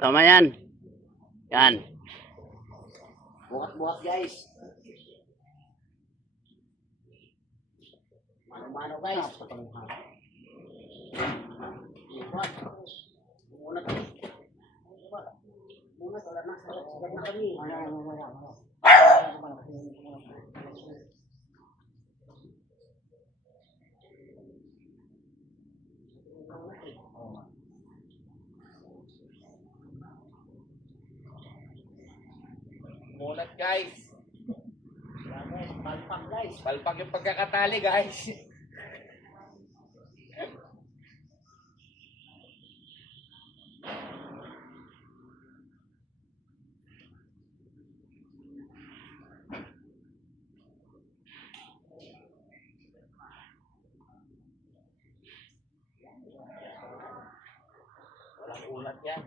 Tama yan. Yan. Buhat-buhat guys. Mano-mano guys. Muna salat na kami. Munat guys. Palpak guys. Palpak yung pagkakatali guys. Walang ulat yan.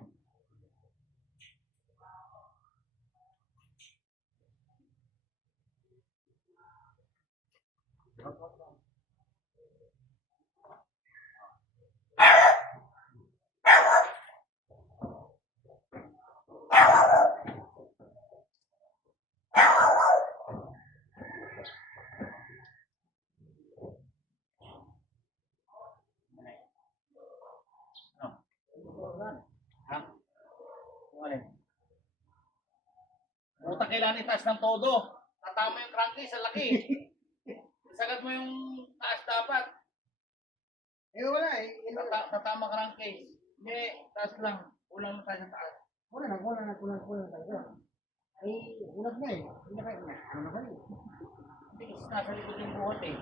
Puta, kailangan itaas ng todo. Tatama yung crankcase sa laki. Isagad mo yung taas dapat. Wala eh. Tatama crankcase. Hindi, taas lang. Ulang mo tayo sa taas. Kulang talaga. Ay, ulat na eh. Hindi na kayo na. Ano na kayo? Hindi kasi nasa likod yung buhat eh.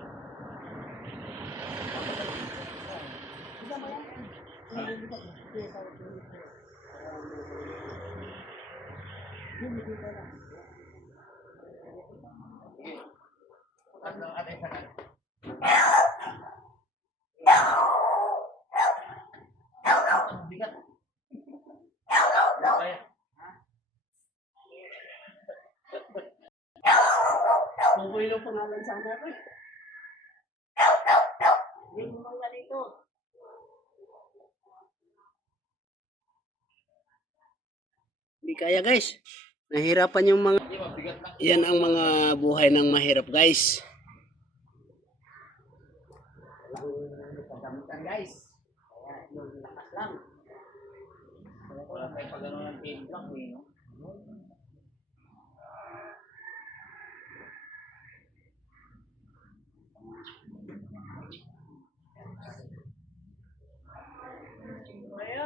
Hindi mo yan. Sige. Taas lang atin sa kanan. Ang bigat. Kaya. Bubuhay ng pangalan sana ako eh. Hindi mo mga dito. Hindi kaya guys. Nahirapan yung mga... Hindi, mabigat na. Yan ang mga buhay ng mahirap guys. Walang pagdamitan guys. Kaya yung lakas lang. Wala tayo pag ano ng team lang eh, no?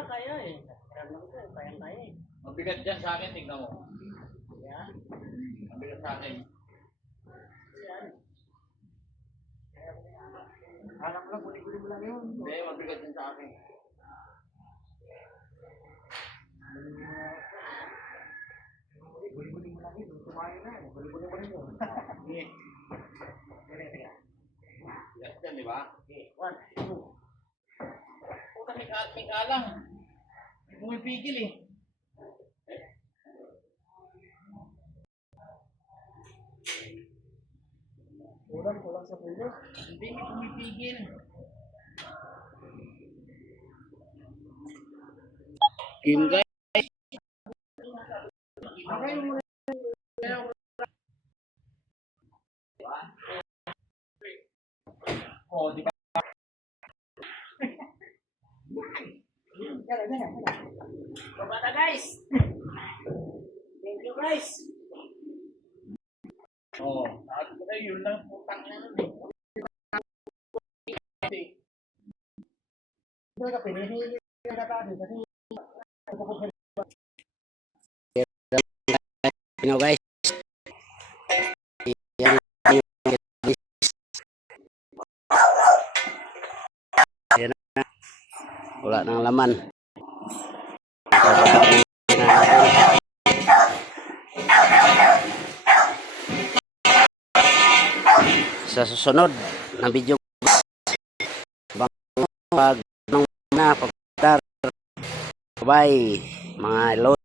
Kaya eh. Kaya eh. Mabigat dyan sa akin, tignan mo. Yan. Mabigat sa akin. Yan. Alam mo lang, guli-guli mo lang yun. Hindi, mabigat dyan sa akin. Guli-guli mo lang yun. Tumayo na. Guli-guli mo rin yun. Sige. Bigat dyan, di ba? Okay. 1, 2. Puta, may kalang. Hindi pumipigil eh. Kulang sa pulo. Hindi pumipigil. Yun guys. Okay mo na. Oh, di ba? Yan. Baba na guys. Thank you guys. Oh, sabi ko na yun lang putang na nun eh. Ito ka pinili na tayo kasi Ano guys. Yan. Yan na. Wala nang laman. Sa susunod na video pag na pagdar bye mga lord.